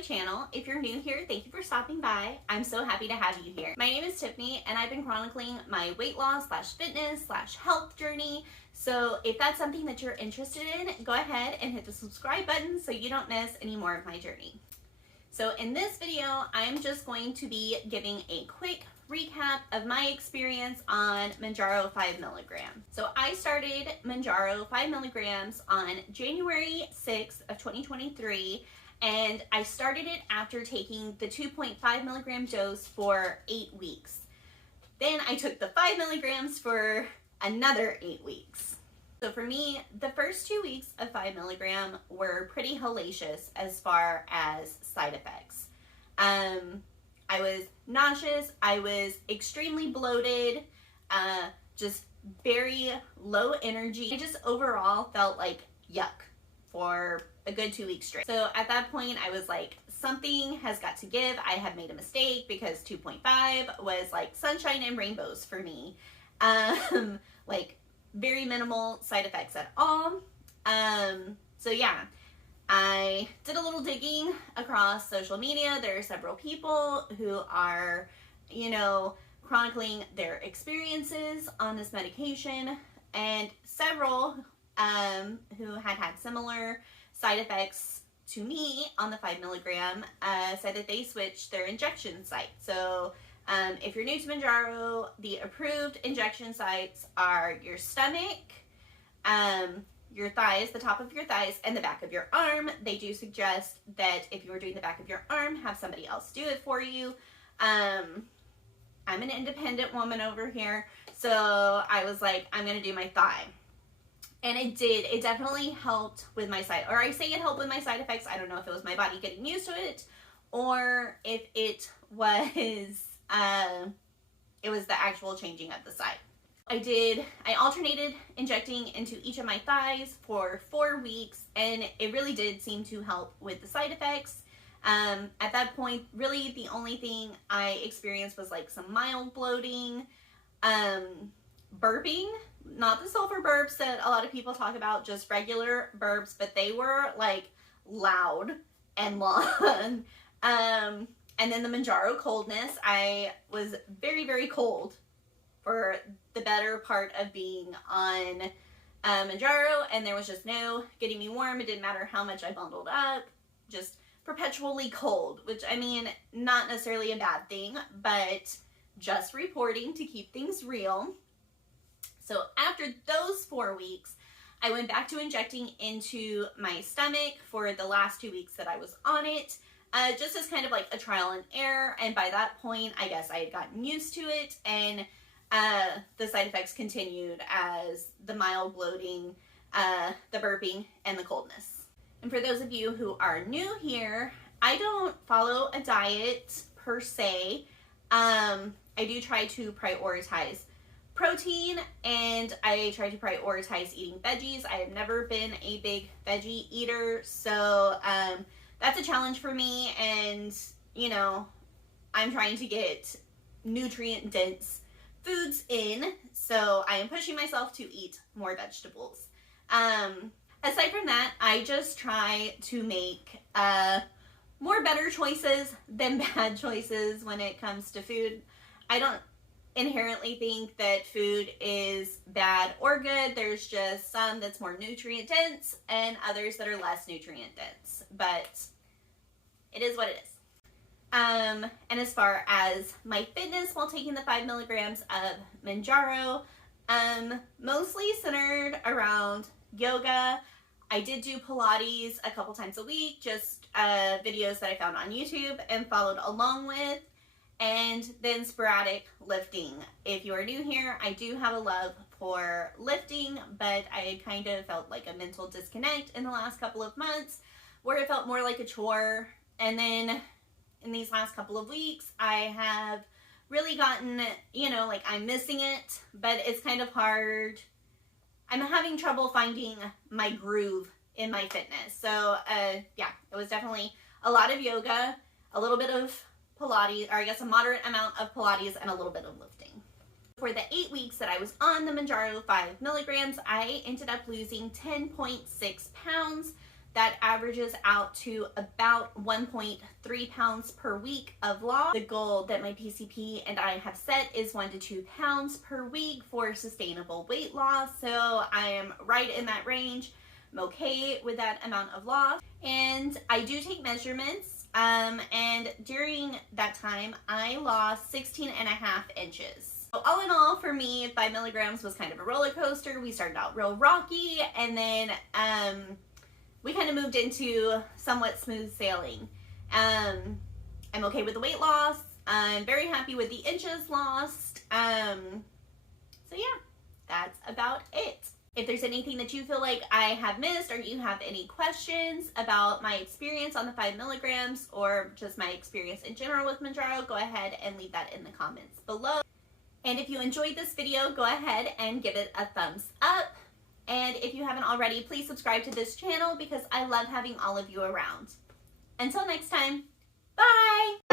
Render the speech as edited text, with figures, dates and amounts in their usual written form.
my channel. If you're new here, thank you for stopping by. I'm so happy to have you here. My name is Tiffany and I've been chronicling my weight loss / fitness / health journey. So if that's something that you're interested in, go ahead and hit the subscribe button so you don't miss any more of my journey. So in this video, I'm just going to be giving a quick recap of my experience on Mounjaro 5 milligrams. So I started Mounjaro 5 milligrams on January 6th of 2023, and I started it after taking the 2.5 milligram dose for 8 weeks. Then I took the 5 milligrams for another 8 weeks. So for me, the first 2 weeks of 5 milligram were pretty hellacious as far as side effects. I was nauseous, I was extremely bloated, just very low energy. I just overall felt like yuck for a good 2 weeks straight. So at that point I was like, something has got to give. I had made a mistake because 2.5 was like sunshine and rainbows for me. Like very minimal side effects at all. So yeah. I did a little digging across social media. There are several people who are, chronicling their experiences on this medication, and several who had similar side effects to me on the 5 milligram said that they switched their injection site. So if you're new to Mounjaro, the approved injection sites are your stomach, your thighs, the top of your thighs, and the back of your arm. They do suggest that if you are doing the back of your arm, have somebody else do it for you. I'm an independent woman over here, so I was like, I'm gonna do my thigh. And it did. It definitely helped with my side, or I say it helped with my side effects. I don't know if it was my body getting used to it, or if it was the actual changing of the side. I alternated injecting into each of my thighs for 4 weeks, and it really did seem to help with the side effects. At that point, really the only thing I experienced was like some mild bloating, burping, not the sulfur burps that a lot of people talk about, just regular burps, but they were like loud and long. And then the Mounjaro coldness. I was very, very cold for the better part of being on Mounjaro, and there was just no getting me warm. It didn't matter how much I bundled up, just perpetually cold, which, I mean, not necessarily a bad thing, but just reporting to keep things real. So after those 4 weeks, I went back to injecting into my stomach for the last 2 weeks that I was on it, just as kind of like a trial and error, and by that point, I guess I had gotten used to it, and the side effects continued as the mild bloating, the burping, and the coldness. And for those of you who are new here, I don't follow a diet per se. I do try to prioritize protein, and I try to prioritize eating veggies. I have never been a big veggie eater, so that's a challenge for me, and I'm trying to get nutrient dense foods in, so I am pushing myself to eat more vegetables. Aside from that, I just try to make more better choices than bad choices when it comes to food. I don't inherently think that food is bad or good. There's just some that's more nutrient dense and others that are less nutrient dense, but it is what it is. And as far as my fitness while taking the 5 milligrams of Mounjaro, mostly centered around yoga. I did do Pilates a couple times a week, just videos that I found on YouTube and followed along with, and then sporadic lifting. If you are new here, I do have a love for lifting, but I kind of felt like a mental disconnect in the last couple of months where it felt more like a chore. And then in these last couple of weeks, I have really gotten, like I'm missing it, but it's kind of hard. I'm having trouble finding my groove in my fitness. So yeah, it was definitely a lot of yoga, a little bit of Pilates, or I guess a moderate amount of Pilates, and a little bit of lifting. For the 8 weeks that I was on the Mounjaro 5 milligrams, I ended up losing 10.6 pounds. that averages out to about 1.3 pounds per week of loss. The goal that my PCP and I have set is 1 to 2 pounds per week for sustainable weight loss. So I am right in that range. I'm okay with that amount of loss. And I do take measurements. And during that time, I lost 16.5 inches. So all in all, for me, 5 milligrams was kind of a roller coaster. We started out real rocky, and then we kind of moved into somewhat smooth sailing. I'm okay with the weight loss. I'm very happy with the inches lost. So yeah, that's about it. If there's anything that you feel like I have missed, or you have any questions about my experience on the 5 milligrams or just my experience in general with Mounjaro, go ahead and leave that in the comments below. And if you enjoyed this video, go ahead and give it a thumbs up. And if you haven't already, please subscribe to this channel because I love having all of you around. Until next time, bye!